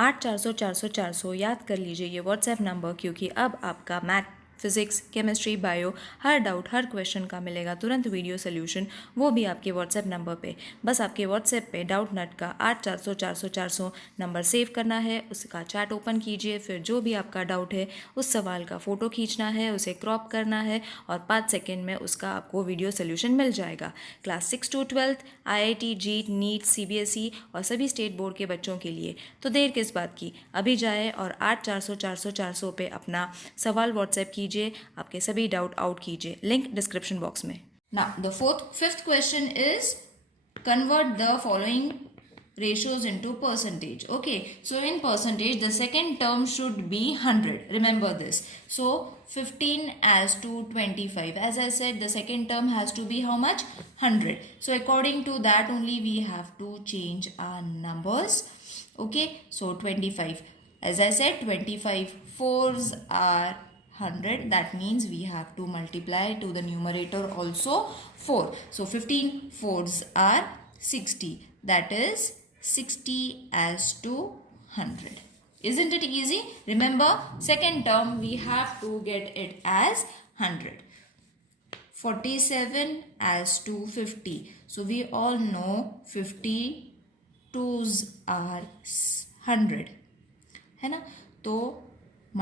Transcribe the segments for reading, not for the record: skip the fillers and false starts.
8 400 400 400 याद कर लीजिए ये व्हाट्सएप नंबर, क्योंकि अब आपका मैथ, फिजिक्स, केमिस्ट्री, बायो हर डाउट, हर क्वेश्चन का मिलेगा तुरंत वीडियो सोल्यूशन, वो भी आपके व्हाट्सएप नंबर पे। बस आपके व्हाट्सएप पे डाउट नट का 8 400 400 400 नंबर सेव करना है, उसका चैट ओपन कीजिए, फिर जो भी आपका डाउट है उस सवाल का फ़ोटो खींचना है, उसे क्रॉप करना है और 5 सेकेंड में उसका आपको वीडियो सोल्यूशन मिल जाएगा। Class 6 to 12 IIT, JEE, NEET, CBSE और सभी स्टेट बोर्ड के बच्चों के लिए। तो देर किस बात की, अभी जाए और 8 400 400 400 पे अपना सवाल व्हाट्सएप कीजिए, आपके सभी डाउट आउट कीजिए, लिंक डिस्क्रिप्शन बॉक्स में। Now the fifth question is convert the following ratios into percentage. Okay, so in percentage the second term should be 100. Remember this. So 15 as to 25, as I said, the second term has to be how much? 100. So according to that only we have to change our numbers. Okay, so 25, as I said, 25 fours are 100. That means we have to multiply to the numerator also 4. So 15 fours are 60. That is 60 as to 100. Isn't it easy? Remember, second term we have to get it as 100. 47 as to 50. So we all know 50 twos are 100. है ना? तो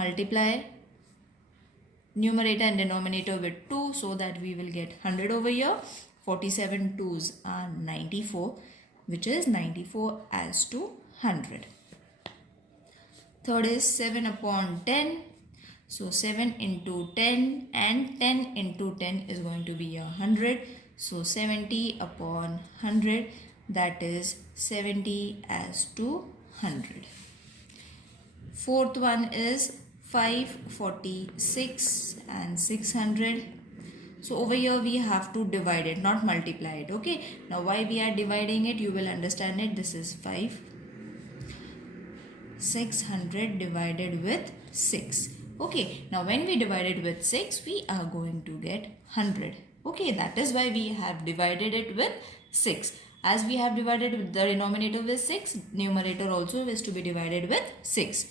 multiply numerator and denominator with 2 so that we will get 100 over here. 47 twos are 94, which is 94 as to 100. Third is 7 upon 10. So 7 into 10 and 10 into 10 is going to be 100. So 70 upon 100, that is 70 as to 100. Fourth one is 546 and 600. So over here we have to divide it, not multiply it. Okay, now why we are dividing it, you will understand it. This is 5, 600 divided with 6. Okay, now when we divide it with 6, we are going to get 100. Okay, that is why we have divided it with 6. As we have divided the denominator with 6, numerator also is to be divided with 6.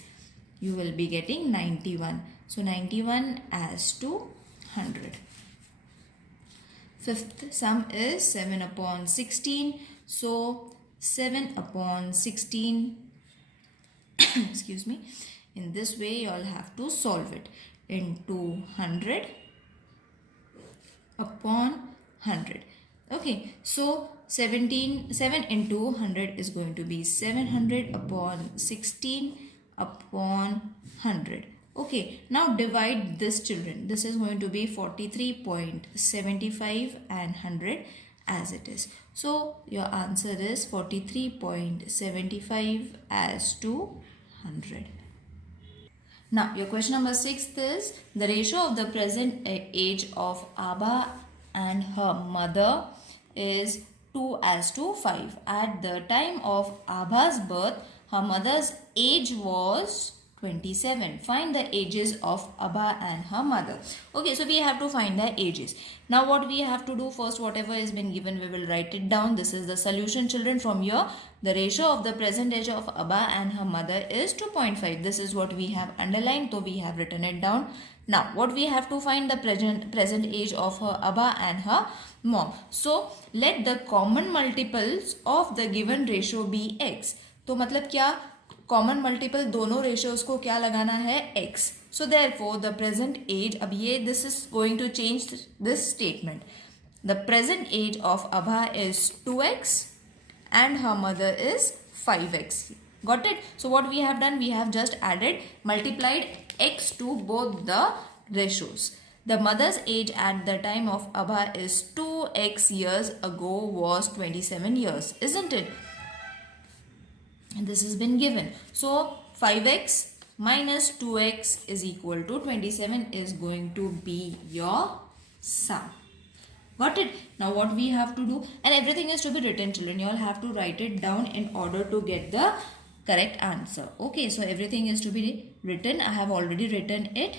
You will be getting 91. So 91 as to 100. Fifth sum is 7 upon 16. So 7 upon 16, excuse me, in this way you all have to solve it into 100 upon 100. Okay, so 7 into 100 is going to be 700 upon 16 upon 100. Okay, now divide this, children. This is going to be 43.75 and 100 as it is. So your answer is 43.75 as to 100. Now your question number 6 is the ratio of the present age of Abha and her mother is 2 as to 5. At the time of Abha's birth, her mother's age was 27. Find the ages of Abha and her mother. Okay, so we have to find the ages. Now what we have to do first, whatever has been given, we will write it down. This is the solution, children. From here, the ratio of the present age of Abha and her mother is 2.5. This is what we have underlined, so we have written it down. Now what we have to find the present age of her Abha and her mom. So let the common multiples of the given ratio be x. तो मतलब क्या, common multiple दोनों ratios को क्या लगाना है, x. So therefore the present age, अब ये this is going to change this statement. The present age of Abha is 2x and her mother is 5x. Got it? So what we have done, we have just added, multiplied x to both the ratios. The mother's age at the time of Abha is 2x years ago was 27 years, isn't it? And this has been given. So 5x minus 2x is equal to 27 is going to be your sum. Got it? Now what we have to do, and everything is to be written, children. You all have to write it down in order to get the correct answer. Okay, so everything is to be written. I have already written it.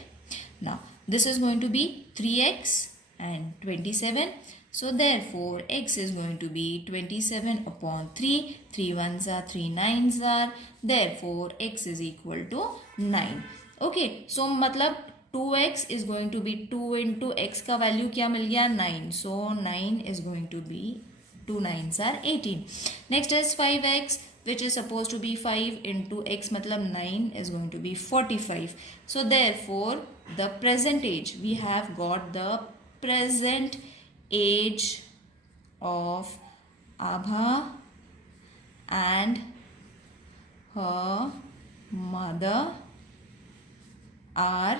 Now this is going to be 3x and 27. So therefore x is going to be 27 upon 3. 3 ones are 3 nines are. Therefore x is equal to 9. Okay, so मतलब 2x is going to be 2 into x का value क्या मिल गया 9. So 9 is going to be 2 nines are 18. Next is 5x, which is supposed to be 5 into x matlab 9 is going to be 45. So therefore the present age, we have got the present age of Abha and her mother are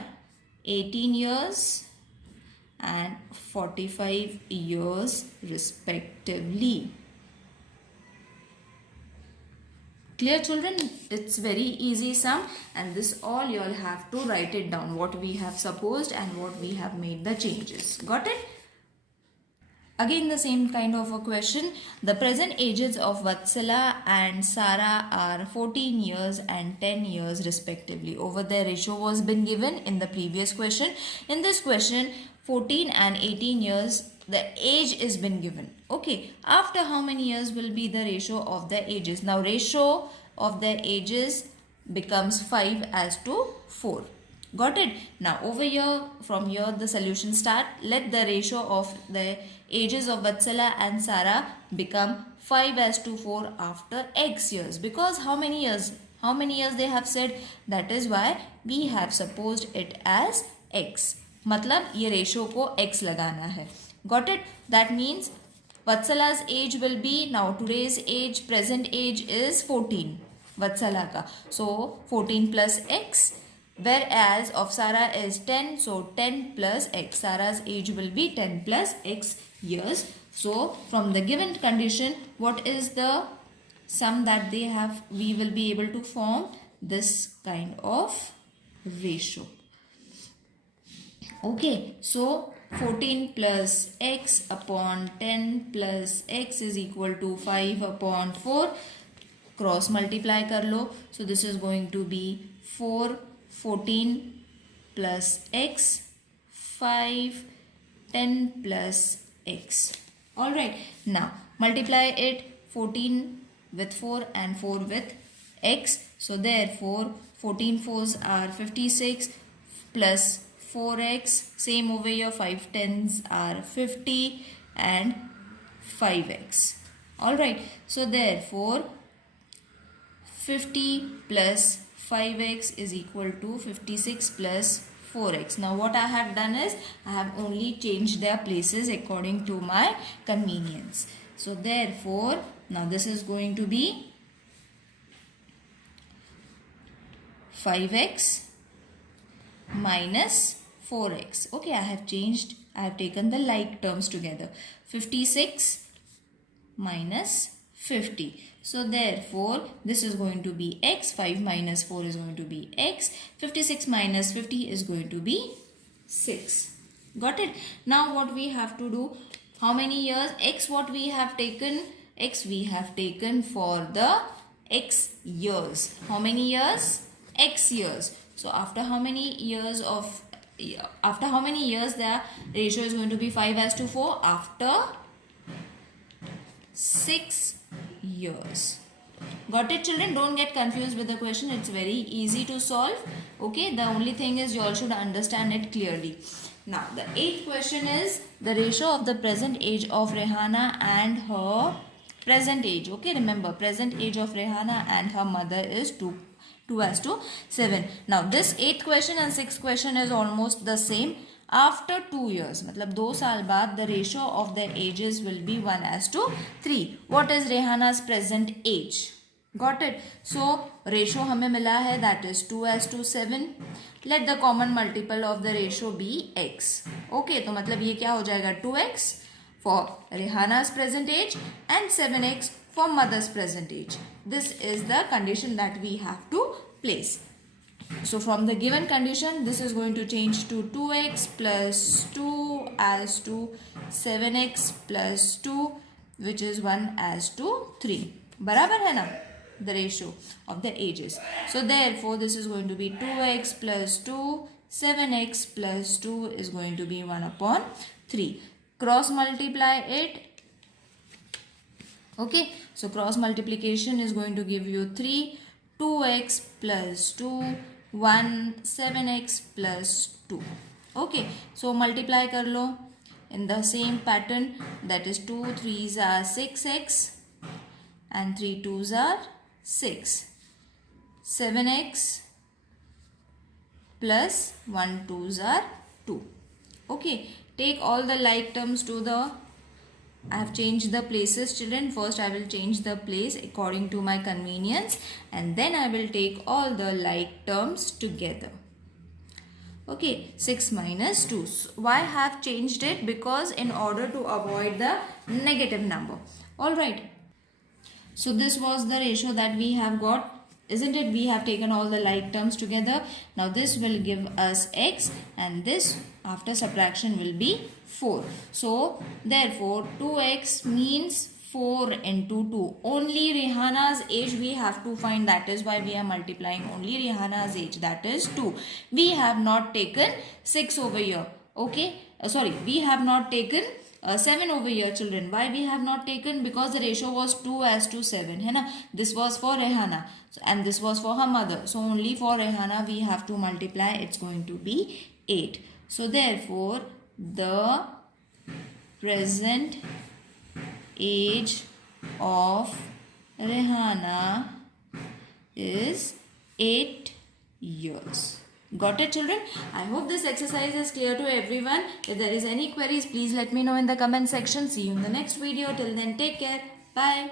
18 years and 45 years respectively. Clear children? It's very easy sum, and this all you all have to write it down, what we have supposed and what we have made the changes. Got it? Again the same kind of a question. The present ages of Vatsala and Sara are 14 years and 10 years respectively. Over there ratio was been given in the previous question. In this question 14 and 18 years the age is been given. Okay, after how many years will be the ratio of the ages? Now ratio of the ages becomes 5 as to 4. Got it? Now over here, from here the solution start. Let the ratio of the ages of Vatsala and Sara become 5 as to 4 after x years. Because how many years? How many years they have said? That is why we have supposed it as x. मतलब ये ratio को x लगाना है. Got it? That means Vatsala's age will be, now today's age, present age is 14. Vatsala ka. So 14 plus x. Whereas of Sara is 10, so 10 plus x. Sara's age will be 10 plus x years. So from the given condition, what is the sum that they have? We will be able to form this kind of ratio. Okay, so 14 plus x upon 10 plus x is equal to 5 upon 4. Cross multiply kar lo. So this is going to be 4. 14 plus x, 5, 10 plus x. Alright, now multiply it 14 with 4 and 4 with x. So therefore 14 4s are 56 plus 4x. Same over here, 5 10s are 50 and 5x. Alright, so therefore 50 plus 5x is equal to 56 plus 4x. Now what I have done is I have only changed their places according to my convenience. So therefore now this is going to be 5x minus 4x. Okay, I have taken the like terms together. 56 minus 50. So therefore this is going to be x. 5 minus 4 is going to be x. 56 minus 50 is going to be 6. Got it? Now what we have to do, how many years? X what we have taken? X we have taken for the x years. How many years? X years. So after how many years the ratio is going to be 5 as to 4? After 6 years. Got it children? Don't get confused with the question. It's very easy to solve. Okay, the only thing is you all should understand it clearly. Now the 8th question is the ratio of the present age of Rehana and her present age. Okay, remember present age of Rehana and her mother is 2 as to 7. Now this 8th question and 6th question is almost the same. After 2 years, मतलब 2 साल बाद, the ratio of their ages will be 1 as to 3. What is Rehana's present age? Got it? So ratio हमें मिला है, that is 2 as to 7. Let the common multiple of the ratio be x. Okay, तो मतलब ये क्या हो जाएगा 2x for Rehana's present age and 7x for mother's present age. This is the condition that we have to place. So from the given condition, this is going to change to 2x plus 2 as to 7x plus 2, which is 1 as to 3. बराबर है ना? The ratio of the ages. So therefore, this is going to be 2x plus 2, 7x plus 2 is going to be 1 upon 3. cross multiply it. Okay, so cross multiplication is going to give you 3, 2x plus 2, 1, 7x plus 2. Okay, so multiply kar lo in the same pattern, that is 2 3s are 6x and 3 2s are 6. 7x plus 1 2s are 2. Okay, take all the like terms to the, I have changed the places, children. First I will change the place according to my convenience, and then I will take all the like terms together. Okay, 6 minus 2. Why I have changed it? Because in order to avoid the negative number. Alright. So this was the ratio that we have got. Isn't it? We have taken all the like terms together. Now this will give us x, and this after subtraction will be 4. So therefore 2x means 4 into 2. Only Rehana's age we have to find. That is why we are multiplying only Rehana's age. That is 2. We have not taken 6 over here. Okay. Sorry. We have not taken 7 over here, children. Why we have not taken? Because the ratio was 2 as to 7. है ना? This was for Rehana, and this was for her mother. So only for Rehana we have to multiply. It's going to be 8. So therefore the present age of Rehana is 8 years. Got it, children? I hope this exercise is clear to everyone. If there is any queries, please let me know in the comment section. See you in the next video. Till then, take care. Bye.